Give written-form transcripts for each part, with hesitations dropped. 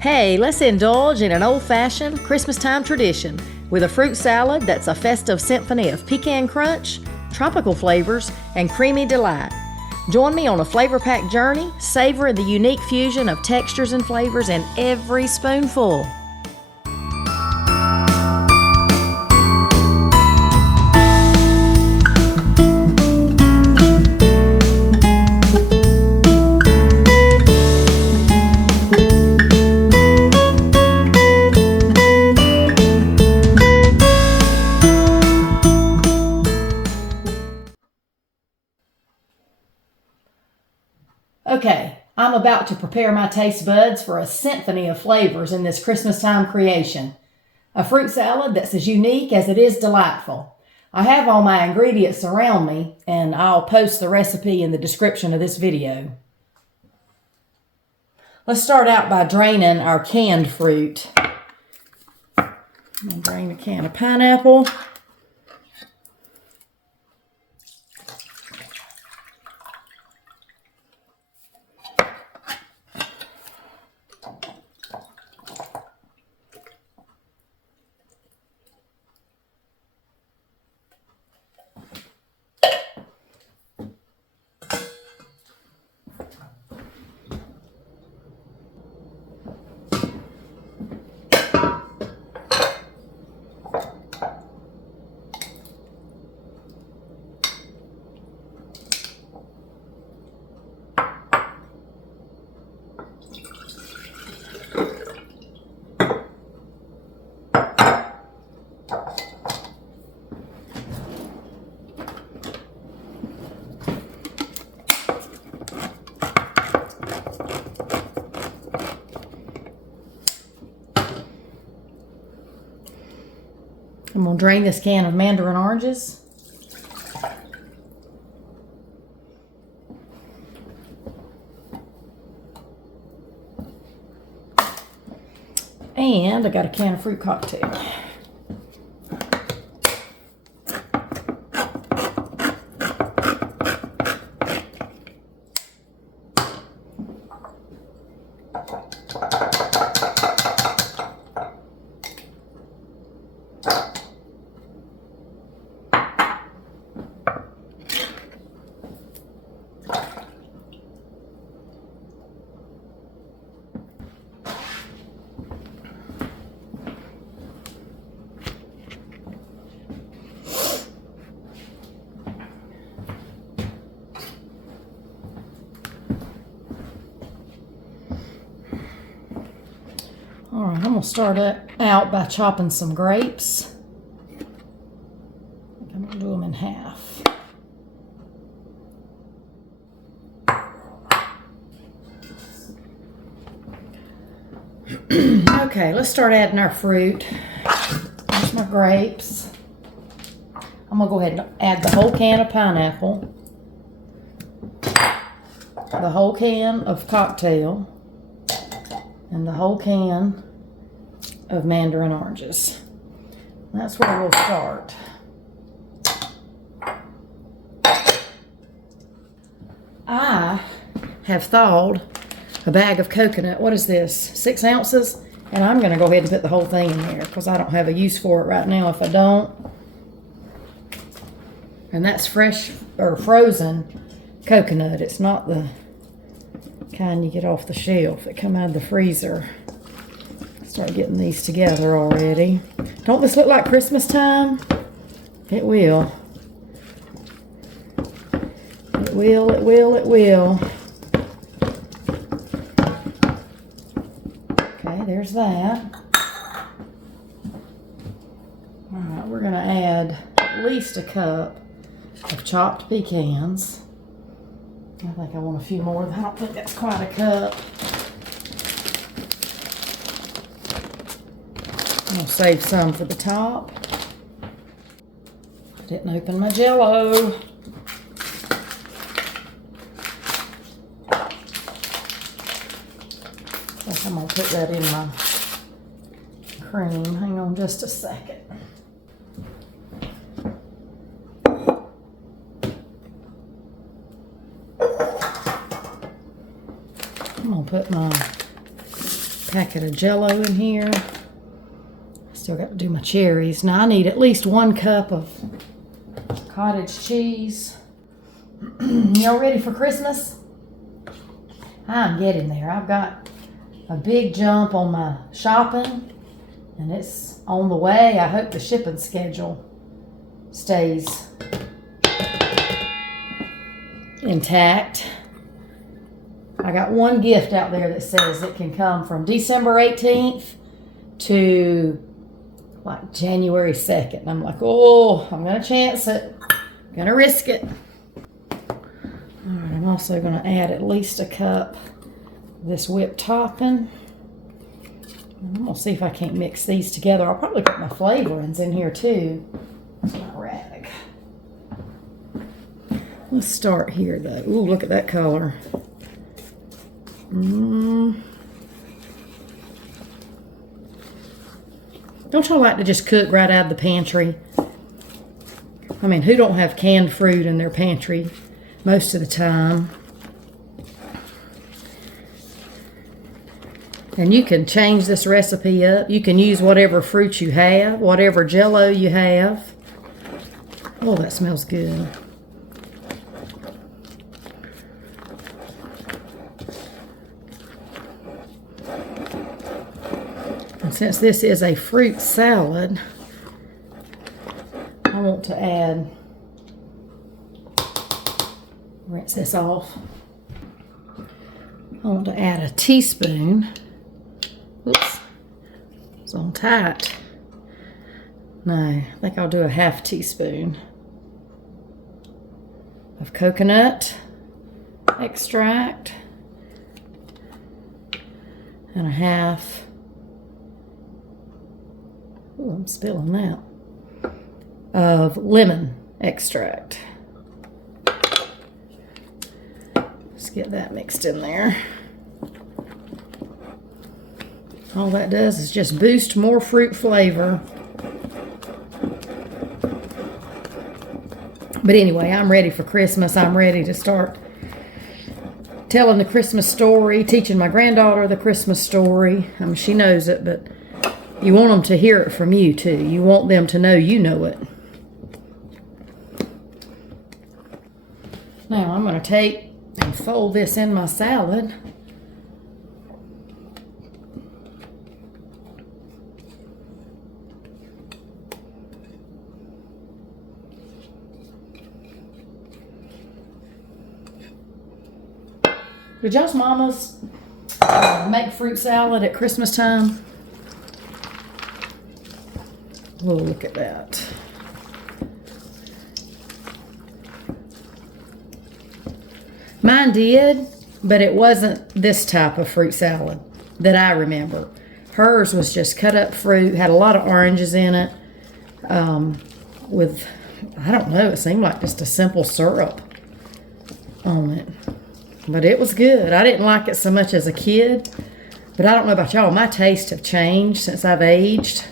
Hey, let's indulge in an old-fashioned Christmas-time tradition with a fruit salad that's a festive symphony of pecan crunch, tropical flavors, and creamy delight. Join me on a flavor-packed journey, savoring the unique fusion of textures and flavors in every spoonful. Okay, I'm about to prepare my taste buds for a symphony of flavors in this Christmas time creation. A fruit salad that's as unique as it is delightful. I have all my ingredients around me, and I'll post the recipe in the description of this video. Let's start out by draining our canned fruit. I'm going to drain a can of pineapple. I'm going to drain this can of mandarin oranges. And I got a can of fruit cocktail. All right, I'm going to start out by chopping some grapes. I'm going to do them in half. Okay, let's start adding our fruit. Here's my grapes. I'm going to go ahead and add the whole can of pineapple, the whole can of cocktail, and the whole can of mandarin oranges. That's where we'll start. I have thawed a bag of coconut. What is this? 6 ounces? And I'm going to go ahead and put the whole thing in there because I don't have a use for it right now if I don't. And that's fresh or frozen coconut. It's not the kind you get off the shelf that come out of the freezer. Start getting these together already. Don't this look like Christmas time? It will. It will, it will, it will. Okay, there's that. All right, we're going to add at least a cup of chopped pecans. I think I want a few more. I don't think that's quite a cup. I'm going to save some for the top. I didn't open my Jello. I think I'm going to put that in my cream. Hang on just a second. I'm going to put my packet of Jello in here. Still got to do my cherries. Now I need at least 1 cup of cottage cheese. Y'all ready for Christmas? I'm getting there. I've got a big jump on my shopping, and it's on the way. I hope the shipping schedule stays intact. I got one gift out there that says it can come from December 18th to like January 2nd. I'm like, oh, I'm gonna chance it. Gonna risk it. All right, I'm also gonna add at least a cup of this whipped topping. I'm gonna see if I can't mix these together. I'll probably put my flavorings in here too. That's my rag. Let's start here though. Ooh, look at that color. Don't y'all like to just cook right out of the pantry? I mean, who don't have canned fruit in their pantry most of the time? And you can change this recipe up. You can use whatever fruit you have, whatever Jello you have. Oh, that smells good. And since this is a fruit salad, I want to add, rinse this off. I want to add a teaspoon. Oops, it's on tight. No, I think I'll do a half teaspoon of coconut extract and a half. Oh, I'm spilling that. Of lemon extract. Let's get that mixed in there. All that does is just boost more fruit flavor. But anyway, I'm ready for Christmas. I'm ready to start telling the Christmas story, teaching my granddaughter the Christmas story. I mean, she knows it, but you want them to hear it from you too. You want them to know you know it. Now I'm going to take and fold this in my salad. Did y'all's mamas make fruit salad at Christmas time? Oh, look at that. Mine did, but it wasn't this type of fruit salad that I remember. Hers was just cut up fruit, had a lot of oranges in it, with, I don't know, it seemed like just a simple syrup on it. But it was good. I didn't like it so much as a kid, but I don't know about y'all. My tastes have changed since I've aged.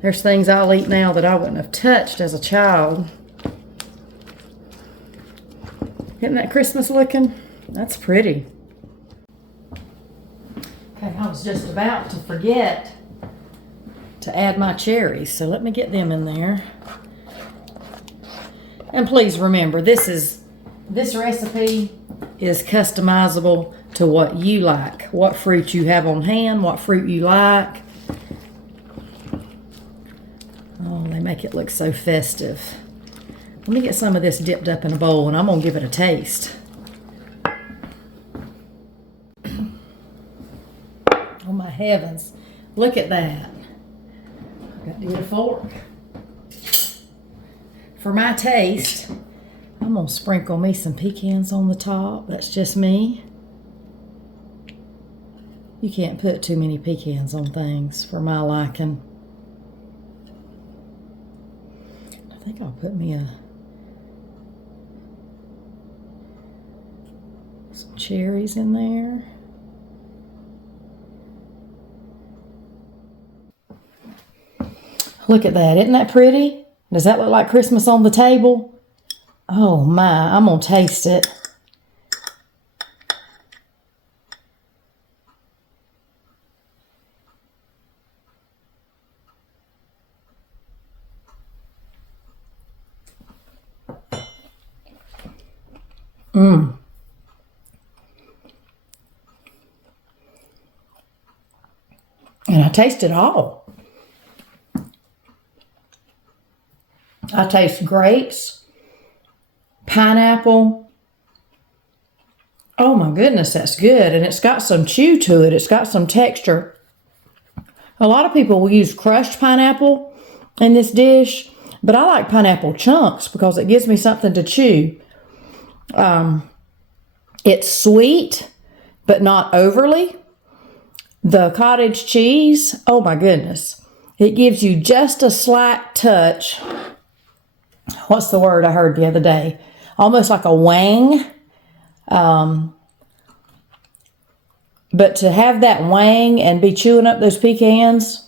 There's things I'll eat now that I wouldn't have touched as a child. Isn't that Christmas looking? That's pretty. Okay, I was just about to forget to add my cherries, so let me get them in there. And please remember, this recipe is customizable to what you like, what fruit you have on hand, what fruit you like. Oh, they make it look so festive. Let me get some of this dipped up in a bowl and I'm going to give it a taste. Oh my heavens, look at that. I've got to get a fork. For my taste, I'm going to sprinkle me some pecans on the top. That's just me. You can't put too many pecans on things for my liking. I think I'll put me some cherries in there. Look at that. Isn't that pretty? Does that look like Christmas on the table? Oh my, I'm going to taste it. And I taste it all. I taste grapes, pineapple. Oh my goodness, that's good. And it's got some chew to it. It's got some texture. A lot of people will use crushed pineapple in this dish, but I like pineapple chunks because it gives me something to chew. It's sweet, but not overly. The cottage cheese, oh my goodness. It gives you just a slight touch. What's the word I heard the other day? Almost like a wang. But to have that wang and be chewing up those pecans,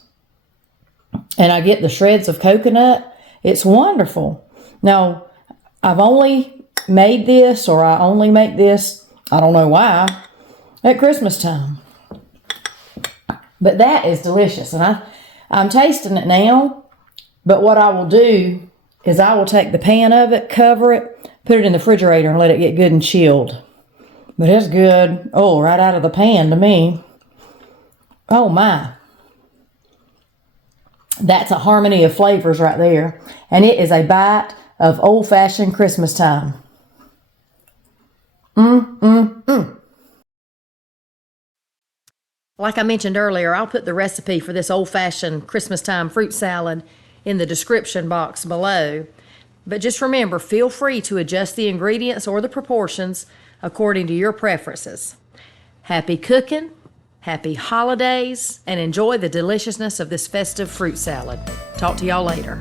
and I get the shreds of coconut, it's wonderful. Now, I've only made this, or I only make this, I don't know why, at Christmas time. But that is delicious, and I'm tasting it now. But what I will do is I will take the pan of it, cover it, put it in the refrigerator, and let it get good and chilled. But it's good. Oh, right out of the pan to me. Oh my. That's a harmony of flavors right there. And it is a bite of old-fashioned Christmas time. Like I mentioned earlier, I'll put the recipe for this old-fashioned Christmas time fruit salad in the description box below. But just remember, feel free to adjust the ingredients or the proportions according to your preferences. Happy cooking, happy holidays, and enjoy the deliciousness of this festive fruit salad. Talk to y'all later.